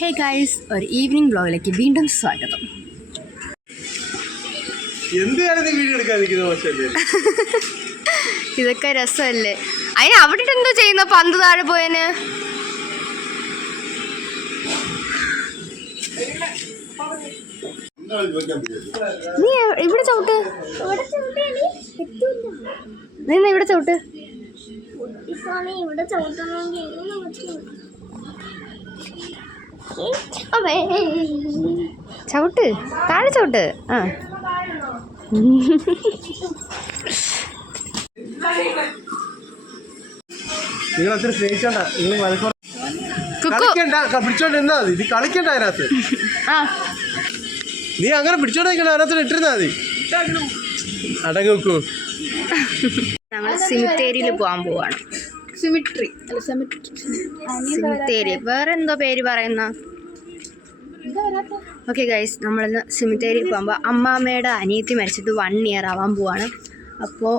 Hey guys, ഒരു evening വ്ലോഗിലേക്ക് വീണ്ടും സ്വാഗതം. ഇതൊക്കെ രസമല്ലേ? അതിന് അവിടെ എന്തോ ചെയ്യുന്ന പന്ത് താഴെ പോയന്. നീ ഇവിടെ ചവിട്ട്, നീ ഇവിടെ ചവിട്ട്. ചവിട്ട്, താഴെ ചവിട്ട്. ആ നിങ്ങൾ അത്ര സ്നേഹിച്ചോണ്ട, നിങ്ങൾ പിടിച്ചോണ്ട് നിന്നാ മതി. നീ കളിക്കണ്ട അതിനകത്ത്. നീ അങ്ങനെ പിടിച്ചോണ്ട് നിൽക്കണ്ട, അതിനകത്ത് ഇട്ടിരുന്നാ മതി. അടങ്ങി വെക്കൂ. ഞങ്ങൾ സിമിത്തേരിയിൽ പോകാൻ പോവാണ്. സിമിത്തേരി, വേറെ എന്തോ പേര് പറയുന്ന. ഓക്കെ ഗൈസ്, നമ്മളിന്ന് സിമിത്തേരി പോകുമ്പോൾ അമ്മാമ്മയുടെ അനിയത്തി മരിച്ചിട്ട് 1 year ആവാൻ പോവാണ്. അപ്പോൾ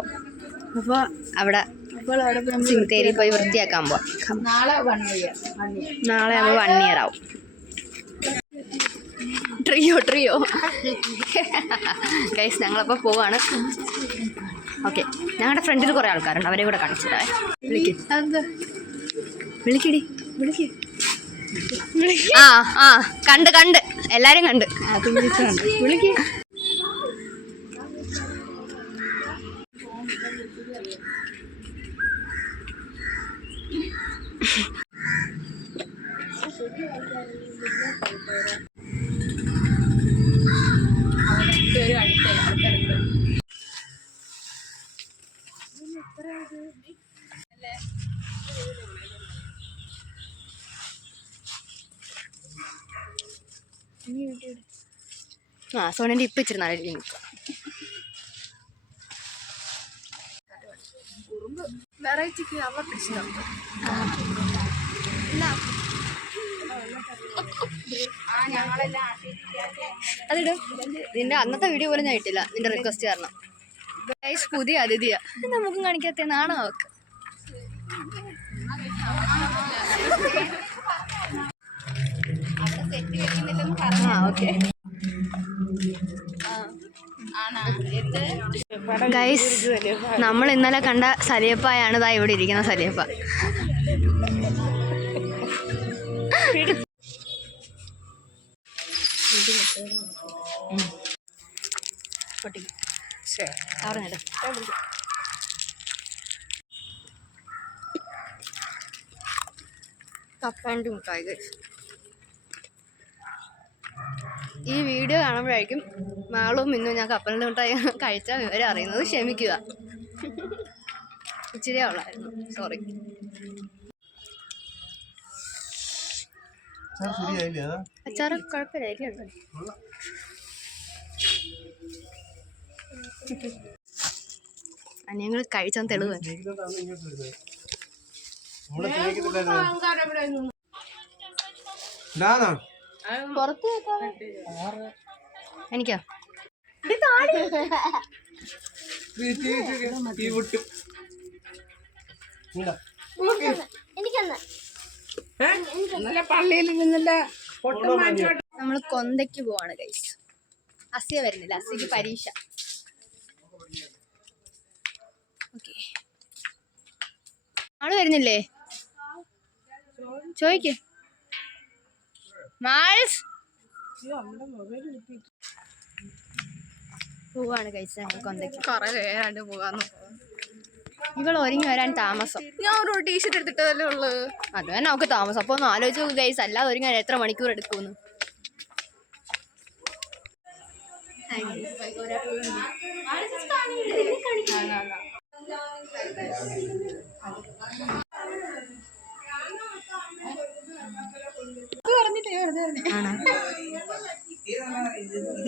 അവിടെ സിമിത്തേരി പോയി വൃത്തിയാക്കാൻ പോവാം. നാളെ ആകുമ്പോൾ 1 year ആവും. ട്രിയോ ഗൈസ്, ഞങ്ങളപ്പോൾ പോവാണ്. ഓക്കെ, ഞങ്ങളുടെ ഫ്രണ്ടിൽ കുറേ ആൾക്കാരുണ്ട്, അവരെ കൂടെ കാണിച്ചിട്ടേ. വിളിക്കടി. ആ കണ്ട് എല്ലാരും കണ്ട്. വിളിക്ക്. സോണൻ്റെ ഇപ്പം ഇച്ചിരി നല്ല രീതിയിൽ നിൽക്കുക. അതിടും. നിന്റെ അന്നത്തെ വീഡിയോ പോലും ഞാൻ ഇട്ടില്ല, നിന്റെ റിക്വസ്റ്റ് കാരണം. ഗൈസ്, പുതിയ അതിഥിയാ, നമുക്കും കാണിക്കാത്ത നാണോ അവക്ക്. ഓക്കെ ഗൈസ്, നമ്മൾ ഇന്നലെ കണ്ട സലിയപ്പായാണ് ദാ ഇവിടെ ഇരിക്കുന്ന സലിയപ്പ. കപ്പൻ്റെ മുട്ടായി ഗൈസ്. ഈ വീഡിയോ കാണുമ്പോഴായിരിക്കും നാളും ഇന്നും ഞാൻ കപ്പലിൻ്റെ മുട്ടായി കഴിച്ച വിവരം അറിയുന്നത്. ക്ഷമിക്കുക, ഇച്ചിരിയേ ഉള്ളായിരുന്നു, സോറി. അച്ചാറ് കുഴപ്പമില്ലായിരിക്കും. ഞങ്ങൾ കഴിച്ചാൽ തെളിവ്. എനിക്കോ? നമ്മൾ കൊന്തയ്ക്ക് പോവാണ് ഗൈസ്. അസിയ വരുന്നില്ല, അസിക്ക് പരീക്ഷ. ഓക്കെ, ആള് വരുന്നില്ലേ? ചോദിക്ക്. പോവാണ് കഴിച്ച കൊന്തയ്ക്ക്. കുറെ നേരാണ്ട് പോകാന്ന്. ഇവൾ ഒരുങ്ങി വരാൻ താമസം. ഞാൻ ഒരു ടീഷർട്ട് എടുത്തിട്ടതല്ലേ ഉള്ളു, അത് തന്നെ നമുക്ക് താമസം. അപ്പൊ ഒന്ന് ആലോചിച്ച് നോക്ക് ഗൈസ്, അല്ലാതെ ഒരുങ്ങാൻ എത്ര മണിക്കൂർ എടുക്കുമെന്ന്.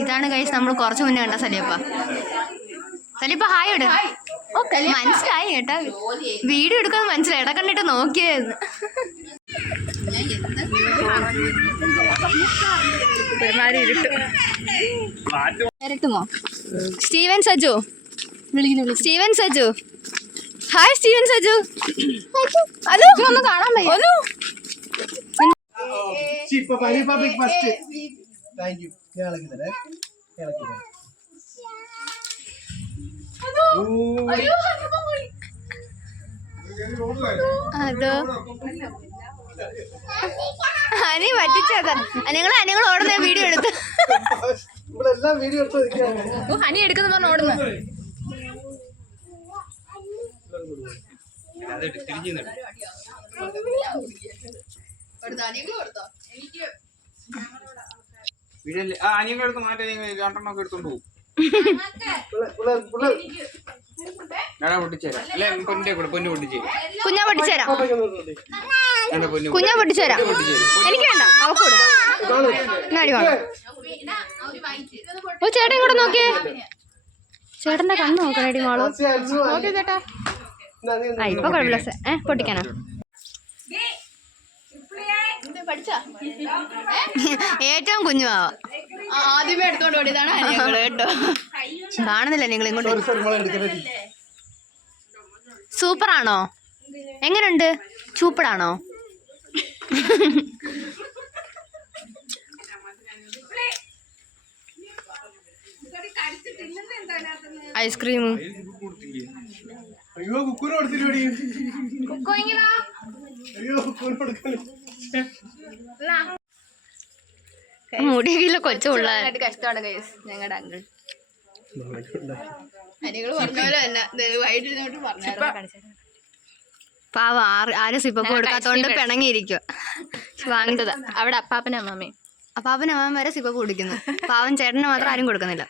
ഇതാണ് ഗൈസ് നമ്മൾ കുറച്ച് മുന്നേ കണ്ട സലിയപ്പ. ഹായ് ഇട്. മനസ്സിലായി കേട്ടാ, വീഡിയോ എടുക്കാന്ന് മനസ്സിലായി. ഇട കണ്ടിട്ട് നോക്കിയായിരുന്നു. ഇരുട്ടുമോ? Steven Saju. Hi Steven Saju. Hello, ഒന്ന് കാണാൻ. First thank you. ഞാൻ ഇളക്കി തരാം. ഇളക്കി തരാം. അതോ അനി പറ്റിച്ചതാ. നിങ്ങൾ ഓടുന്ന വീഡിയോ എടുത്ത് ഇവിടെ എല്ലാം വീഡിയോ എടുത്ത് നിൽക്കുകയാണ്. ഹനി എടുക്കുന്ന പറഞ്ഞ ഓടുന്നു. അനിയങ്ങളെടുത്ത് മാറ്റി രണ്ടെണ്ണമൊക്കെ എടുത്തോണ്ട് പോകും. പൊട്ടിച്ചേരാം അല്ലെ പൊന്നു പൊട്ടിച്ചേരും. കുഞ്ഞാ പൊട്ടിച്ചേരാം. കുഞ്ഞാ പൊട്ടിച്ചേരാം. എനിക്ക് വേണ്ട, അവക്ക് കൊടു. ഓ ചേട്ടൻ കൂടെ നോക്കിയേ. ചേട്ടന്റെ കണ്ണ് നോക്കണേടി മോള്. നോക്കി ചേട്ടാ. ആ ഇപ്പൊ കുഴപ്പമില്ല. പൊട്ടിക്കാനാ ഏറ്റവും കുഞ്ഞുമാവാ. ആദ്യമേ എടുത്തോണ്ട് ഓടിയതാണ് ഞങ്ങള് കേട്ടോ. കാണുന്നില്ല നിങ്ങൾ ഇങ്ങോട്ട്. സൂപ്പറാണോ? എങ്ങനുണ്ട്? ചൂപ്പടാണോ? ഐസ്ക്രീം അയ്യോ കുക്കൂര് കൊടുത്തില്ലോടി. അയ്യോ കുക്കൂര് കൊടുക്കാൻ മുടിയില്ല കൊച്ചു പിള്ളേർ കഷ്ടമാണ് ഗൈസ്. ഞങ്ങളുടെ അങ്കിൾ പാവം ആരും സിപ്പപ്പ് കൊടുക്കാത്തോണ്ട് പിണങ്ങിയിരിക്കുക. വാങ്ങുന്നത് അവിടെ അപ്പാപ്പനും അമ്മാമ്മയും. അപ്പാപ്പനും അമ്മാമ്മ വരെ സിപ്പപ്പ് കുടിക്കുന്നു. പാവം ചേട്ടന് മാത്രം ആരും കൊടുക്കുന്നില്ല.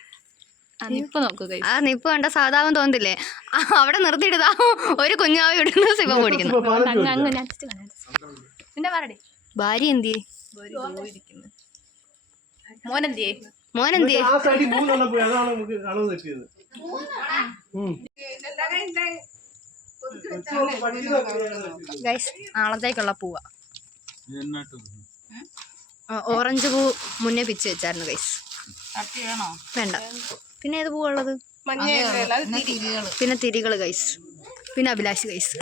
നിപ്പ് നോക്കുക. ആ നിപ്പ് കണ്ട സാധാവൻ തോന്നില്ലേ? അവിടെ നിർത്തിയിട്ടതാ ഒരു കുഞ്ഞാവ് ഇടുന്നു സിപ്പപ്പ് കുടിക്കുന്നു. ഭാര്യ എന്തിയെ? മോനെന്തിയെ? മോനെന്തിയെ? ഗൈസ് നാളത്തേക്കുള്ള പൂവ. ഓറഞ്ച് പൂ മുന്നേ പിച്ച് വെച്ചായിരുന്നു ഗൈസ്. വേണ്ട. പിന്നെ ഏത് പൂവുള്ളത്? പിന്നെ തിരികള് ഗൈസ്. പിന്നെ അഭിലാഷ് ഗൈസ്.